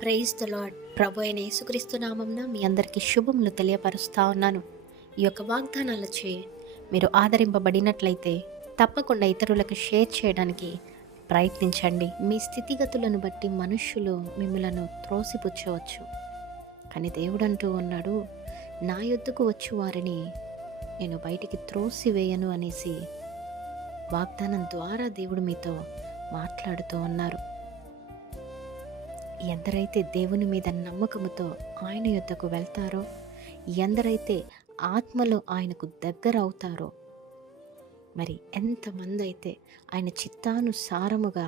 Praise the lord. ప్రభు అయిన యేసుక్రీస్తు నామంన మీ అందరికీ శుభములు తెలియపరుస్తా ఉన్నాను. ఈ యొక్క వాగ్దానాలచే మీరు ఆదరింపబడినట్లయితే తప్పకుండా ఇతరులకు షేర్ చేయడానికి ప్రయత్నించండి. మీ స్థితిగతులను బట్టి మనుష్యులు మిమ్మలను త్రోసిపుచ్చవచ్చు, కానీ దేవుడు అంటూ ఉన్నాడు, నా యొద్దకు వచ్చు వారిని నేను బయటికి త్రోసివేయను అనేసి వాగ్దానం ద్వారా దేవుడు మీతో మాట్లాడుతూ ఉన్నారు. ఎందరైతే దేవుని మీద నమ్మకముతో ఆయన యొద్దకు వెళ్తారో, ఎందరైతే ఆత్మలో ఆయనకు దగ్గర అవుతారో, మరి ఎంతమంది అయితే ఆయన చిత్తానుసారముగా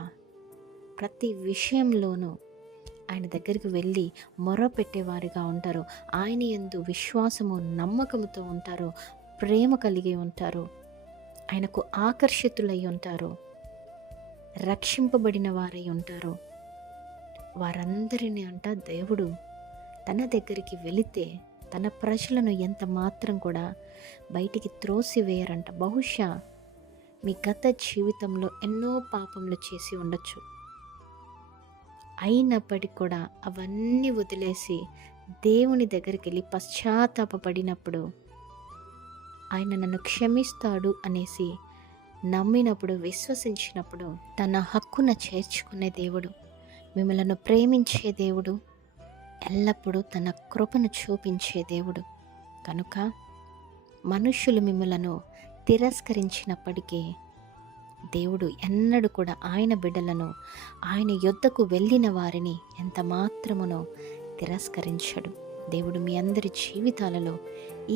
ప్రతి విషయంలోనూ ఆయన దగ్గరికి వెళ్ళి మొరపెట్టేవారిగా ఉంటారో, ఆయన యందు విశ్వాసము నమ్మకముతో ఉంటారో, ప్రేమ కలిగి ఉంటారో, ఆయనకు ఆకర్షితులై ఉంటారో, రక్షింపబడిన వారై ఉంటారో, వారందరినీ దేవుడు తన దగ్గరికి వెళితే తన ప్రజలను ఎంత మాత్రం కూడా బయటికి త్రోసివేయరంట. బహుశా మీ గత జీవితంలో ఎన్నో పాపములు చేసి ఉండొచ్చు, అయినప్పటికీ కూడా అవన్నీ వదిలేసి దేవుని దగ్గరికి వెళ్ళి పశ్చాత్తాపపడినప్పుడు, ఆయన నన్ను క్షమిస్తాడు అనేసి నమ్మినప్పుడు, విశ్వసించినప్పుడు తన హక్కున చేర్చుకునే దేవుడు, మిమ్మలను ప్రేమించే దేవుడు, ఎల్లప్పుడూ తన కృపను చూపించే దేవుడు. కనుక మనుష్యులు మిమ్మలను తిరస్కరించినప్పటికీ దేవుడు ఎన్నడూ కూడా ఆయన బిడ్డలను, ఆయన యొద్దకు వెళ్ళిన వారిని ఎంత మాత్రమునో తిరస్కరించడు. దేవుడు మీ అందరి జీవితాలలో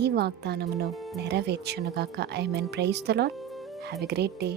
ఈ వాగ్దానమును నెరవేర్చునుగాక. Amen. Praise the Lord. Have a great day.